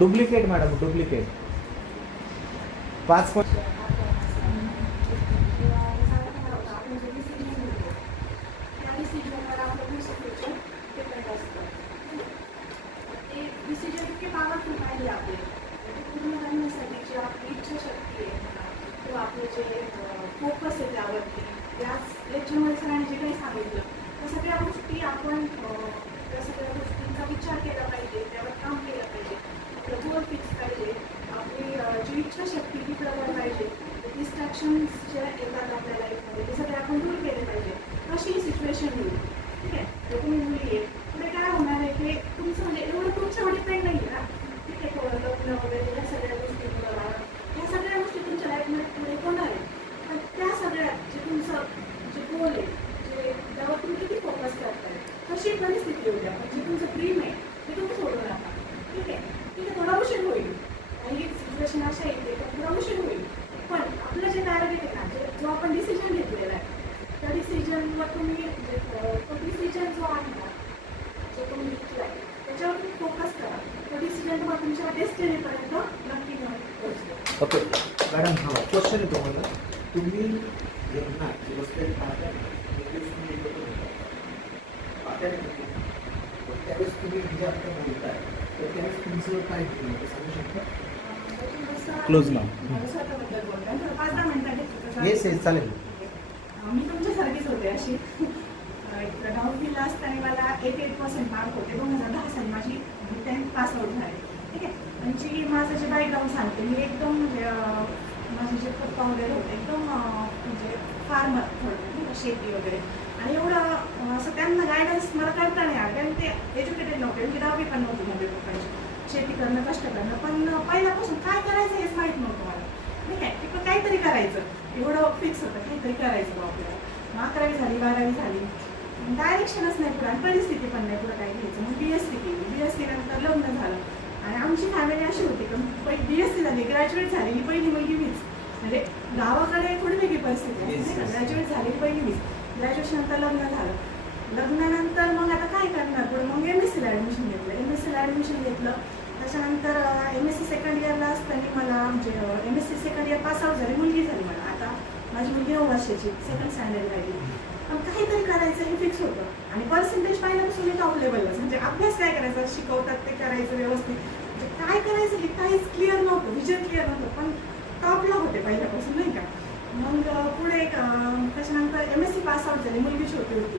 Duplicate madam, duplicate 5 decision इतके powerful पाहिजे आपले पूर्ण करण्यासाठी जी आपली इच्छाशक्ती आहे किंवा आपले जे फोकस आहे त्यावरती याच लेक्चरमध्ये सगळ्यांनी जे काही सांगितलं त्या सगळ्या गोष्टी आपण त्या सगळ्या गोष्टींचा विचार केला पाहिजे, त्यावर काम केलं पाहिजे, आपलं गोल फिक्स पाहिजे, आपली जी इच्छाशक्ती ती प्रबळ पाहिजे, डिस्ट्रॅक्शन्स जे येतात आपल्या लाईफमध्ये ते सगळे आपण दूर केले पाहिजे. अशी सिच्युएशन येईल. ठीक आहे, जर तुम्ही मुली आहे पुढे काय होणार आहे हे तुमचं म्हणजे एवढं तुमच्यावर डिपेंड नाही आहे ना. ठीक आहे, थोडं लग्न वगैरे या सगळ्या गोष्टी बघा, ह्या सगळ्या गोष्टी तुमच्या लाईफमध्ये पुढे होणार आहे. पण त्या सगळ्यात जे तुमचं जे गोल आहे जे त्यावर तुम्ही किती फोकस करताय कशी परिस्थिती होती आपण जे तुमचं ड्रीम आहे ते तुम्ही सोडून नका. ठीक आहे, ठीक आहे, थोडा उशीर होईल, काही सिच्युएशन अशा येते पण थोडा उशीर होईल, पण आपलं जे टार्गेट आहे ना जो आपण डिसिजन घेतलेला आहे त्या डिसिजनवर तुम्ही तो डिसिजन जो आहे ना जो तुम्ही घेतला आहे त्याच्यावर तुम्ही फोकस करा. तो डिसिजन तुम्हाला तुमच्या डेस्टिनीपर्यंत नक्की पोहोचतो. ओके मॅडम, हा क्वेश्चन आहे तुम्हाला. तुम्ही लग्नात त्यावेळेस तुम्ही जे आता बोलताय तर त्यावेळेस तुमचं काय सांगू शकता? क्लोज ना. स्वतःबद्दल बोलताय तर 5-10 मिनिटांनी येस येस चालेल. मी तुमच्यासारखीच होते अशी. 9वीला असताना मला 88% मार्क होते. 2010 साली माझी 10th पास आउट झाली. ठीक आहे, म्हणजे माझं जे बॅकग्राऊंड सांगते मी एकदम म्हणजे माझे जे पप्पा वगैरे होते एकदम म्हणजे फार्मर थोडं ठीक आहे, शेती वगैरे, आणि एवढं असं त्यांना गायडन्स मला करता नाही आलं कारण ते एज्युकेटेड नव्हते, म्हणजे 10वी पण नव्हती मम्मी पप्पांची. शेती करणं कष्ट करणं पण पहिल्यापासून काय करायचं हेच माहीत नव्हतं मला. ठीक आहे, ते पण काहीतरी करायचं एवढं फिक्स होतं, काहीतरी करायचं आपल्याला. मग 11वी झाली, 12वी झाली, डायरेक्शनच नाही पुढे आणि परिस्थिती पण नाही पुढे काय घ्यायचं. मग BSc केली, BSc नंतर लग्न झालं आणि आमची फॅमिली अशी होती की BSc झाली, ग्रॅज्युएट झालेली पहिली मुलगी मीच. म्हणजे गावाकडे थोडी वेगळी परिस्थिती आहे, ग्रॅज्युएट झालेली पहिली मीच. ग्रॅज्युएशन नंतर लग्न झालं, लग्नानंतर मग आता काय करणार पुढे, मग MScला ॲडमिशन घेतलं. MScला ॲडमिशन घेतलं त्याच्यानंतर MSc सेकंड इयरला असताना मला म्हणजे MSc second year pass out झाली, मुलगी झाली मला. आता माझी मुलगी 9 वर्षाची, सेकंड स्टँडर्डला गेली. पण काहीतरी करायचं हे फिक्स होतं आणि पर्सेंटेज पहिल्यापासून टॉप लेवललाच, म्हणजे अभ्यास काय करायचा शिकवतात ते करायचं व्यवस्थित, म्हणजे काय करायचं हे काहीच क्लिअर नव्हतं, विजन क्लिअर नव्हतं, पण टॉपला होते पहिल्यापासून नाही का. मग पुढे त्याच्यानंतर MSc पास आउट झाली, मुलगी छोटी होती.